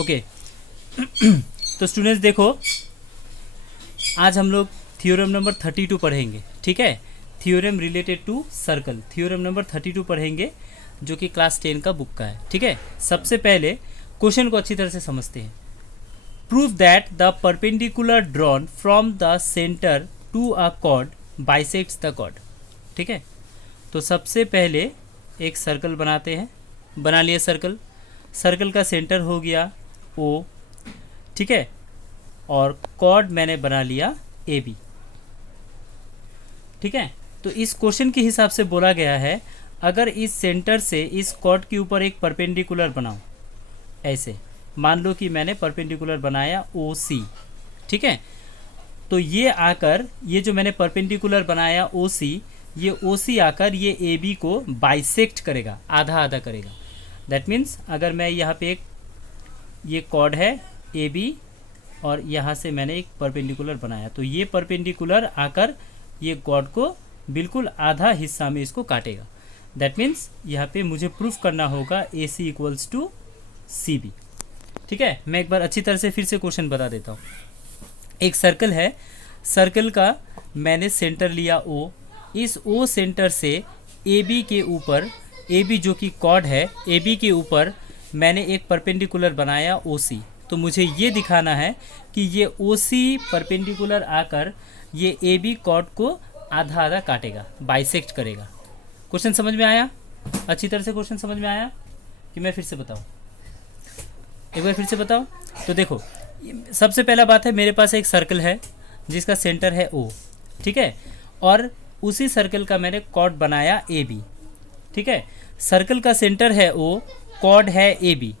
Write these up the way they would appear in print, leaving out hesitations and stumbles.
Okay. तो students देखो, आज हम लोग थ्योरम नंबर 32 पढ़ेंगे, ठीक है। Theorem related to circle, theorem number 32 पढ़ेंगे, जो कि क्लास 10 का बुक का है, ठीक है। सबसे पहले क्वेश्चन को अच्छी तरह से समझते हैं। Prove that the perpendicular drawn from the centre to a chord bisects the chord, ठीक है। तो सबसे पहले एक सर्कल बनाते हैं, बना लिया सर्कल। सर्कल का सेंटर हो गया ओ, ठीक है, और कॉर्ड मैंने बना लिया ए बी, ठीक है। तो इस क्वेश्चन के हिसाब से बोला गया है, अगर इस सेंटर से इस कॉर्ड के ऊपर एक परपेंडिकुलर बनाओ, ऐसे मान लो कि मैंने परपेंडिकुलर बनाया ओ सी, ठीक है। तो ये आकर, ये जो मैंने परपेंडिकुलर बनाया ओ सी, ये ओ सी आकर ये ए बी को बाइसेक्ट करेगा, आधा आधा करेगा। दैट मीन्स अगर मैं यहाँ पे एक, ये कॉर्ड है ए बी और यहाँ से मैंने एक परपेंडिकुलर बनाया, तो ये परपेंडिकुलर आकर ये कॉर्ड को बिल्कुल आधा हिस्सा में इसको काटेगा। दैट मीन्स यहाँ पे मुझे प्रूफ करना होगा ए C equals to C B, ठीक है। मैं एक बार अच्छी तरह से फिर से क्वेश्चन बता देता हूँ। एक सर्कल है, सर्कल का मैंने सेंटर लिया ओ, इस ओ सेंटर से ए बी के ऊपर, ए बी जो कि कॉर्ड है, ए बी के ऊपर मैंने एक परपेंडिकुलर बनाया ओ सी। तो मुझे ये दिखाना है कि ये ओ सी परपेंडिकुलर आकर ये ए बी कॉर्ड को आधा आधा काटेगा, बाइसेक्ट करेगा। क्वेश्चन समझ में आया? अच्छी तरह से क्वेश्चन समझ में आया कि मैं फिर से बताऊं? एक बार फिर से बताओ। तो देखो, सबसे पहला बात है, मेरे पास एक सर्कल है जिसका सेंटर है ओ, ठीक है, और उसी सर्कल का मैंने कॉर्ड बनाया ए बी, ठीक है। सर्कल का सेंटर है ओ, कॉर्ड है ए बी,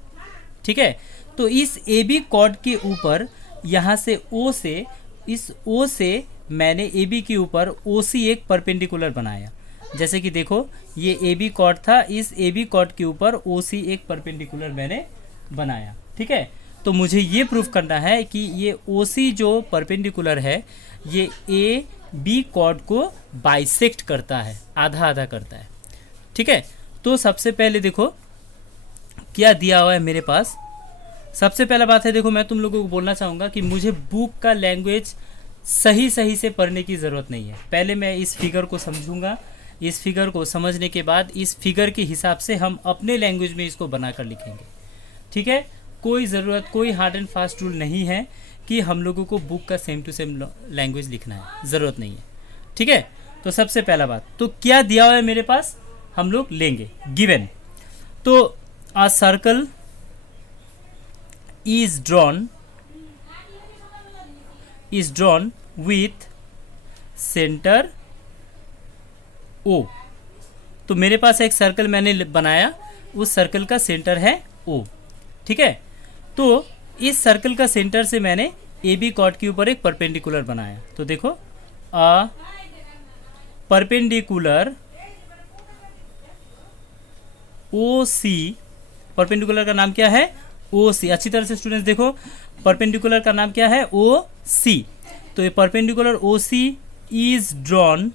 ठीक है। तो इस ए बी कॉर्ड के ऊपर यहाँ से ओ से, इस ओ से मैंने ए बी के ऊपर ओ सी एक परपेंडिकुलर बनाया। जैसे कि देखो, ये ए बी कॉर्ड था, इस ए बी कॉर्ड के ऊपर ओ सी एक परपेंडिकुलर मैंने बनाया, ठीक है। तो मुझे ये प्रूफ करना है कि ये ओ सी जो परपेंडिकुलर है, ये ए बी कॉर्ड को बाइसेक्ट करता है, आधा आधा करता है, ठीक है। तो सबसे पहले देखो क्या दिया हुआ है मेरे पास। सबसे पहला बात है, देखो मैं तुम लोगों को बोलना चाहूँगा कि मुझे बुक का लैंग्वेज सही से पढ़ने की ज़रूरत नहीं है। पहले मैं इस फिगर को समझूंगा, इस फिगर को समझने के बाद इस फिगर के हिसाब से हम अपने लैंग्वेज में इसको बनाकर लिखेंगे, ठीक है। कोई ज़रूरत, कोई हार्ड एंड फास्ट रूल नहीं है कि हम लोगों को बुक का सेम टू सेम लैंग्वेज लिखना है, ज़रूरत नहीं है, ठीक है। तो सबसे पहला बात, तो क्या दिया हुआ है मेरे पास, हम लोग लेंगे गिवन। तो a circle is drawn with center O। तो मेरे पास एक सर्कल मैंने बनाया, उस सर्कल का सेंटर है O, ठीक है। तो इस सर्कल का सेंटर से मैंने ए बी कॉर्ड के ऊपर एक परपेंडिकुलर बनाया। तो देखो, a perpendicular O C, perpendicular का नाम क्या है, ओ सी। अच्छी तरह से स्टूडेंट्स देखो, परपेंडिकुलर का नाम क्या है, ओ सी। तो ये perpendicular O C is drawn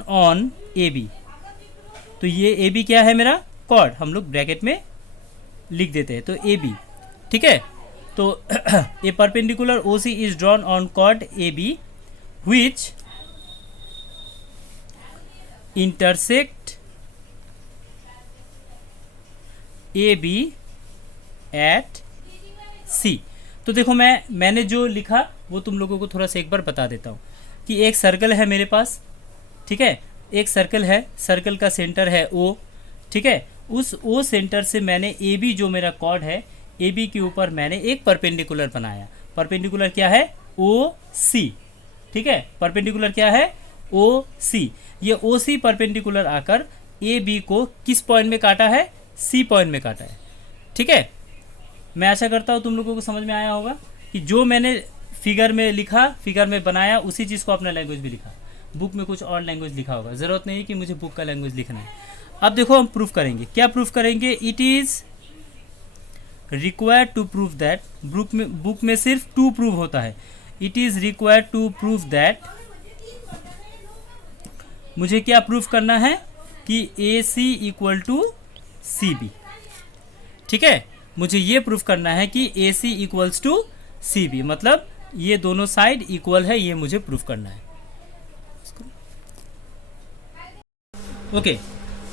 on A B. तो ये ए बी क्या है, मेरा कॉर्ड, हम लोग ब्रैकेट में लिख देते हैं, तो ए बी, ठीक है। तो ये perpendicular O C is drawn on chord A B which intersect A B at C. तो देखो, मैंने जो लिखा वो तुम लोगों को थोड़ा सा एक बार बता देता हूँ कि एक सर्कल है मेरे पास, ठीक है। एक सर्कल है, सर्कल का सेंटर है ओ, ठीक है। उस ओ सेंटर से मैंने ए बी जो मेरा कॉर्ड है, ए बी के ऊपर मैंने एक परपेंडिकुलर बनाया। परपेंडिकुलर क्या है, ओ सी, ठीक है। परपेंडिकुलर क्या है, ओ सी। ये ओ सी परपेंडिकुलर आकर ए बी को किस पॉइंट में काटा है, सी पॉइंट में काटा है, ठीक है। मैं आशा करता हूँ तुम लोगों को समझ में आया होगा कि जो मैंने फिगर में लिखा, फिगर में बनाया, उसी चीज़ को अपना लैंग्वेज भी लिखा। बुक में कुछ और लैंग्वेज लिखा होगा, ज़रूरत नहीं है कि मुझे बुक का लैंग्वेज लिखना है। अब देखो हम प्रूफ करेंगे, क्या प्रूफ करेंगे, it is required to prove that, book में सिर्फ टू प्रूव होता है। It is required to prove that, मुझे क्या प्रूफ करना है कि A C equal to C B, ठीक है, मुझे ये प्रूफ करना है कि A C equals to C B, मतलब ये दोनों साइड इक्वल है, ये मुझे प्रूफ करना है। ओके,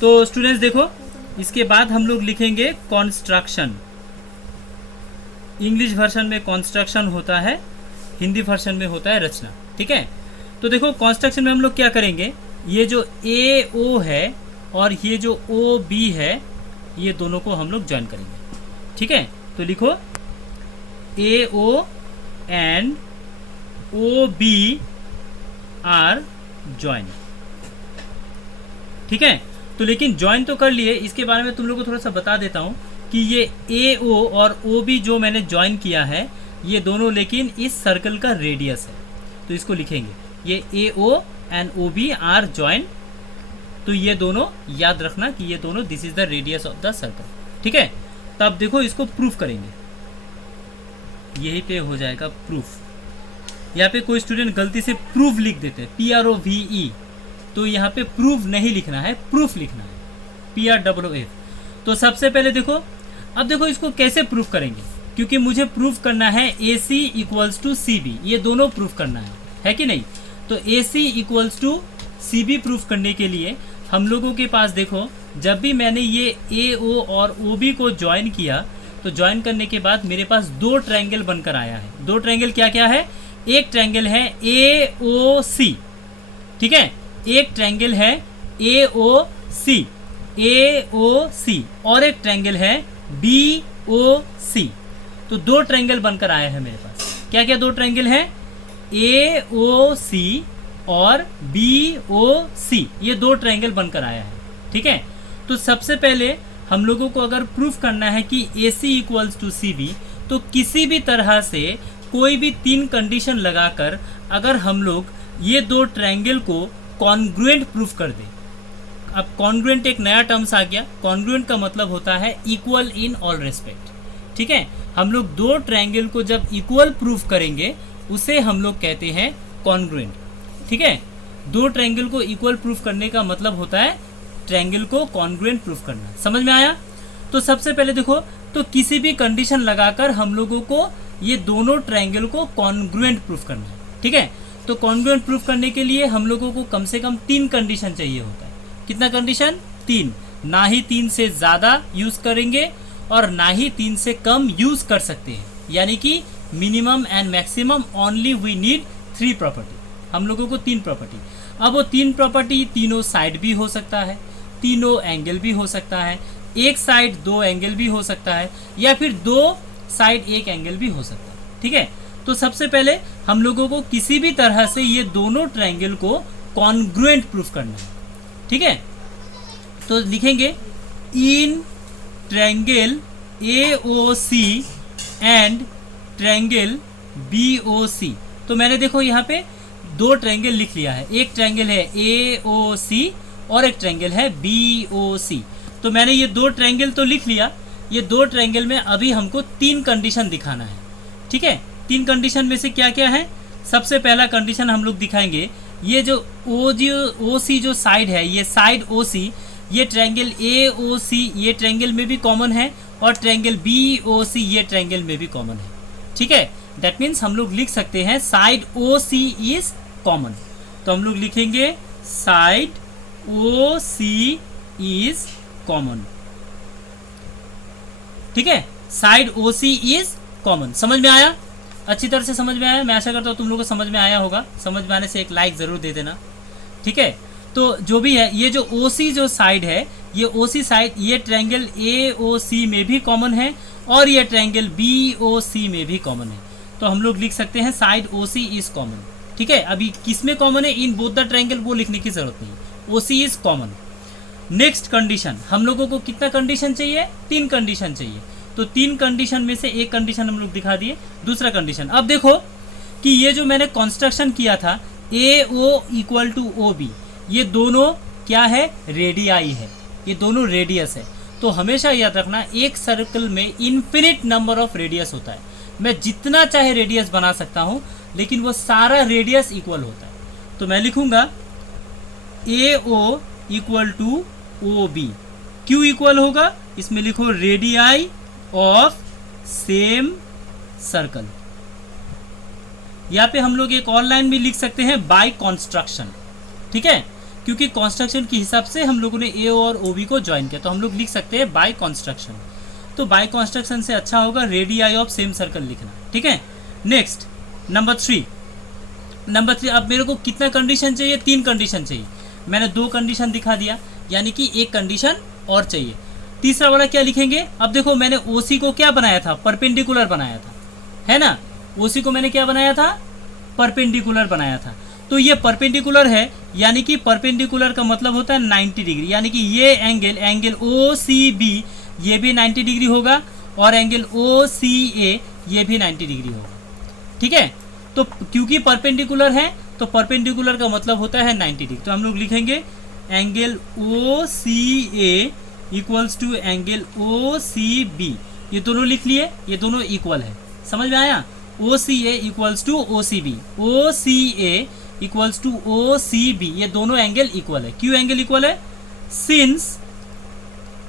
तो स्टूडेंट्स देखो, इसके बाद हम लोग लिखेंगे कॉन्स्ट्रक्शन। इंग्लिश वर्जन में कॉन्स्ट्रक्शन होता है, हिंदी वर्जन में होता है रचना। ठीक है, तो देखो कॉन्स्ट्रक्शन में हम लोग क्या करेंगे, ये जो ए ओ है और ये जो ओ बी है, ये दोनों को हम लोग ज्वाइन करेंगे। ठीक है, तो लिखो A O and O B are join. ठीक है, तो लेकिन ज्वाइन तो कर लिए, इसके बारे में तुम लोग को थोड़ा सा बता देता हूं कि ये ए ओ और ओ बी जो मैंने ज्वाइन किया है, ये दोनों लेकिन इस सर्कल का रेडियस है, तो इसको लिखेंगे ये A O and O B are join. तो ये दोनों याद रखना कि ये दोनों this is the radius of the circle. ठीक है, तब देखो इसको प्रूफ करेंगे, यही पे हो जाएगा प्रूफ। यहाँ पे कोई स्टूडेंट गलती से प्रूफ लिख देते हैं, PROVE, तो यहाँ पे प्रूफ नहीं लिखना है, प्रूफ लिखना है, PROOF। तो सबसे पहले देखो, अब देखो इसको कैसे प्रूफ करेंगे, क्योंकि मुझे प्रूफ करना है AC इक्वल्स टू CB, ये दोनों प्रूफ करना है कि नहीं। तो AC equals to CB proof करने के लिए हम लोगों के पास देखो, जब भी मैंने ये AO और OB को ज्वाइन किया, तो ज्वाइन करने के बाद मेरे पास दो ट्रायंगल बनकर आया है। दो ट्रायंगल क्या क्या है, एक ट्रायंगल है AOC, ठीक है, एक ट्रायंगल है AOC, और एक ट्रायंगल है BOC। तो दो ट्रायंगल बनकर आया है मेरे पास। क्या क्या दो ट्रायंगल है, AOC और BOC, ये दो ट्रायंगल बनकर आया है। ठीक है, तो सबसे पहले हम लोगों को अगर प्रूफ करना है कि AC इक्वल्स टू CB, तो किसी भी तरह से कोई भी तीन कंडीशन लगाकर अगर हम लोग ये दो ट्रायंगल को कॉन्ग्रुएंट प्रूफ कर दें। अब कॉन्ग्रुएंट एक नया टर्म्स आ गया। कॉन्ग्रुएंट का मतलब होता है इक्वल इन ऑल रेस्पेक्ट। ठीक है, हम लोग दो ट्रायंगल को जब इक्वल प्रूफ करेंगे, उसे हम लोग कहते हैं कॉन्ग्रुएंट। ठीक है, दो ट्रायंगल को इक्वल प्रूफ करने का मतलब होता है ट्रायंगल को कॉन्ग्रुएंट प्रूफ करना। समझ में आया। तो सबसे पहले देखो, तो किसी भी कंडीशन लगाकर हम लोगों को ये दोनों ट्रायंगल को कॉन्ग्रुएंट प्रूफ करना है। ठीक है, तो कॉन्ग्रुएंट प्रूफ करने के लिए हम लोगों को कम से कम तीन कंडीशन चाहिए होता है। कितना कंडीशन, तीन। ना ही तीन से ज़्यादा यूज करेंगे और ना ही तीन से कम यूज कर सकते हैं, यानी कि minimum and maximum only we need 3 property. हम लोगों को 3 प्रॉपर्टी। अब वो 3 प्रॉपर्टी तीनों साइड भी हो सकता है, तीनों एंगल भी हो सकता है, एक साइड 2 एंगल भी हो सकता है, या फिर 2 साइड 1 एंगल भी हो सकता है। ठीक है, तो सबसे पहले हम लोगों को किसी भी तरह से ये दोनों ट्रायंगल को कॉन्ग्रुएंट प्रूफ करना है। ठीक है, तो लिखेंगे in triangle AOC and triangle BOC। तो मैंने देखो यहाँ पे दो ट्रायंगल लिख लिया है, एक ट्रायंगल है AOC और एक ट्रायंगल है BOC। तो मैंने ये दो ट्रायंगल तो लिख लिया। ये दो ट्रायंगल में अभी हमको 3 कंडीशन दिखाना है। ठीक है, 3 कंडीशन में से क्या क्या है। सबसे पहला कंडीशन हम लोग दिखाएंगे, ये जो OC जो साइड है, ये साइड OC, ये ट्रायंगल AOC ये ट्रायंगल में भी कॉमन है, और ट्रायंगल BOC ये ट्रायंगल में भी कॉमन है। ठीक है, दैट मीन्स हम लोग लिख सकते हैं साइड OC इज कॉमन। तो हम लोग लिखेंगे साइड OC इज कॉमन। ठीक है, साइड OC इज कॉमन। समझ में आया, अच्छी तरह से समझ में आया। मैं आशा करता हूँ तुम लोगों को समझ में आया होगा। समझ में आने से एक लाइक ज़रूर दे देना। ठीक है, तो जो भी है, ये जो OC जो साइड है, ये OC साइड ये ट्रायंगल AOC में भी कॉमन है और ये ट्रायंगल BOC में भी कॉमन है। तो हम लोग लिख सकते हैं साइड OC इज कॉमन। ठीक है, अभी किस में कॉमन है, इन बोथ द ट्रायंगल, वो लिखने की जरूरत नहीं। OC is common. Next condition, हम लोगों को कितना कंडीशन चाहिए, 3 कंडीशन चाहिए। तो 3 कंडीशन में से एक कंडीशन हम लोग दिखा दिए। दूसरा कंडीशन, अब देखो कि ये जो मैंने कंस्ट्रक्शन किया था AO इक्वल टू OB, ये दोनों क्या है, रेडियाई है, ये दोनों रेडियस है। तो हमेशा याद रखना, एक सर्कल में इन्फिनिट नंबर ऑफ रेडियस होता है। मैं जितना चाहे रेडियस बना सकता हूँ, लेकिन वो सारा रेडियस इक्वल होता है। तो मैं लिखूंगा AO इक्वल टू OB। क्यों इक्वल होगा, इसमें लिखो रेडियाई ऑफ सेम सर्कल। यहाँ पे हम लोग एक और लाइन भी लिख सकते हैं बाय कॉन्स्ट्रक्शन, ठीक है, क्योंकि कॉन्स्ट्रक्शन के हिसाब से हम लोगों ने ए और ओ बी को ज्वाइन किया, तो हम लोग लिख सकते हैं बाय कॉन्स्ट्रक्शन। तो बाय कॉन्स्ट्रक्शन से अच्छा होगा रेडियाई ऑफ सेम सर्कल लिखना, ठीक है। नेक्स्ट नंबर 3, अब मेरे को कितना कंडीशन चाहिए? 3 कंडीशन चाहिए। मैंने 2 कंडीशन दिखा दिया, यानी कि एक कंडीशन और चाहिए। तीसरा वाला क्या लिखेंगे? अब देखो मैंने ओसी को क्या बनाया था? परपेंडिकुलर बनाया था, है ना। ओसी को मैंने क्या बनाया था? परपेंडिकुलर बनाया था। तो ये परपेंडिकुलर है, यानी कि परपेंडिकुलर का मतलब होता है 90 डिग्री, यानी कि ये एंगल ओ सी बी ये भी 90 डिग्री होगा और एंगल ओ सी ए ये भी 90 डिग्री होगा, ठीक है। तो क्योंकि परपेंडिकुलर है तो परपेंडिकुलर का मतलब होता है 90 डिग्री। तो हम लोग लिखेंगे angle O C A equals to angle O C B. ये दोनों लिख लिए, ये दोनों इक्वल है, समझ में आया। O C A equals to O C B, O C A equals to O C B, ये दोनों एंगल इक्वल है। क्यों एंगल इक्वल है? Since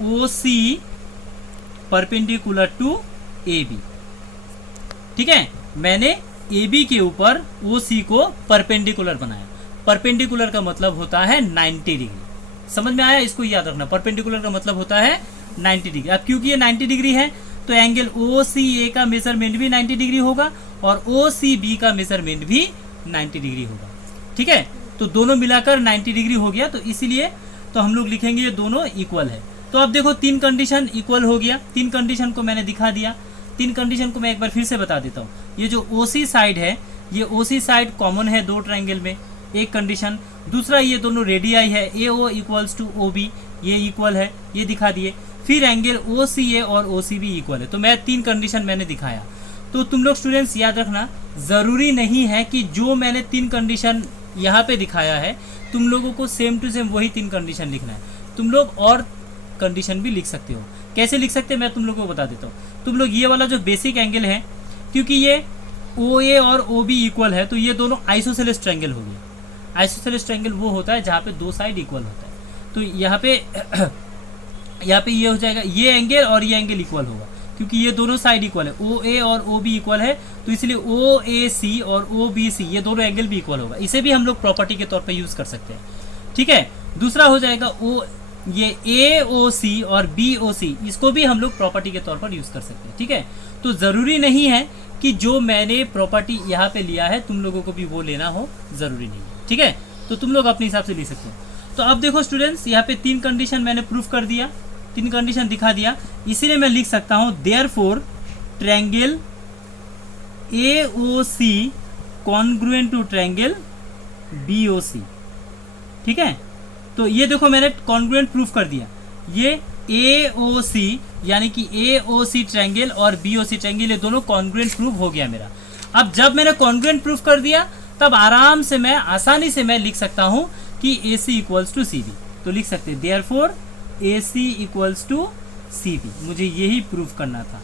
O C perpendicular to A B, ठीक है। मैंने ए बी के ऊपर ओ सी को परपेंडिकुलर बनाया। परपेंडिकुलर का मतलब होता है 90 डिग्री, समझ में आया। इसको याद रखना, परपेंडिकुलर का मतलब होता है 90 डिग्री। अब क्योंकि ये 90 डिग्री है तो एंगल ओ सी ए का मेजरमेंट भी 90 डिग्री होगा और ओ सी बी का मेजरमेंट भी 90 डिग्री होगा, ठीक है। तो दोनों मिलाकर 90 डिग्री हो गया, तो इसीलिए तो हम लोग लिखेंगे ये दोनों इक्वल है। तो अब देखो 3 कंडीशन इक्वल हो गया। 3 कंडीशन को मैंने दिखा दिया। 3 कंडीशन को मैं एक बार फिर से बता देता हूँ। ये जो ओ सी साइड है, ये ओ सी साइड कॉमन है 2 ट्रायंगल में, एक कंडीशन। दूसरा ये दोनों रेडियाई है, A O equals to O B, ये इक्वल है, ये दिखा दिए। फिर एंगल ओ सी ए और ओ सी बी इक्वल है। तो मैं 3 कंडीशन मैंने दिखाया। तो तुम लोग स्टूडेंट्स याद रखना, ज़रूरी नहीं है कि जो मैंने 3 कंडीशन यहाँ पे दिखाया है तुम लोगों को सेम टू सेम वही 3 कंडीशन लिखना है। तुम लोग और कंडीशन भी लिख सकते हो। कैसे लिख सकते हैं मैं तुम लोगों को बता देता हूँ। तुम लोग ये वाला जो बेसिक एंगल है, क्योंकि ये ओ ए और ओ बी इक्वल है तो ये दोनों आइसोसेलेस ट्रायंगल हो गया। आइसोसेलेस ट्रायंगल वो होता है जहाँ पे 2 साइड इक्वल होता है। तो यहाँ पे ये हो जाएगा, ये एंगल और ये एंगल इक्वल होगा क्योंकि ये दोनों साइड इक्वल है। ओ ए और ओ बी इक्वल है तो इसलिए ओ ए सी और ओ बी सी ये दोनों एंगल भी इक्वल होगा। इसे भी हम लोग प्रॉपर्टी के तौर पे यूज़ कर सकते हैं, ठीक है। दूसरा हो जाएगा ये ए ओ सी और बी ओ सी, इसको भी हम लोग प्रॉपर्टी के तौर पर यूज़ कर सकते हैं, ठीक है। तो ज़रूरी नहीं है कि जो मैंने प्रॉपर्टी यहाँ पे लिया है तुम लोगों को भी वो लेना हो, ज़रूरी नहीं है, ठीक है। तो तुम लोग अपने हिसाब से ले सकते हो। तो अब देखो स्टूडेंट्स, यहाँ पे 3 कंडीशन मैंने प्रूफ कर दिया, 3 कंडीशन दिखा दिया। इसीलिए मैं लिख सकता हूँ therefore triangle A O C congruent to triangle B O C, ठीक है। तो ये देखो मैंने कॉन्ग्रुएंट प्रूफ कर दिया। ये ए ओ सी यानी कि ए ओ सी ट्रायंगल और बी ओ सी ट्रायंगल ये दोनों कॉन्ग्रुएंट प्रूफ हो गया मेरा। अब जब मैंने कॉन्ग्रुएंट प्रूफ कर दिया तब आसानी से मैं लिख सकता हूँ कि A C equals to C B. तो लिख सकते हैं therefore A C equals to C B. मुझे यही प्रूफ करना था।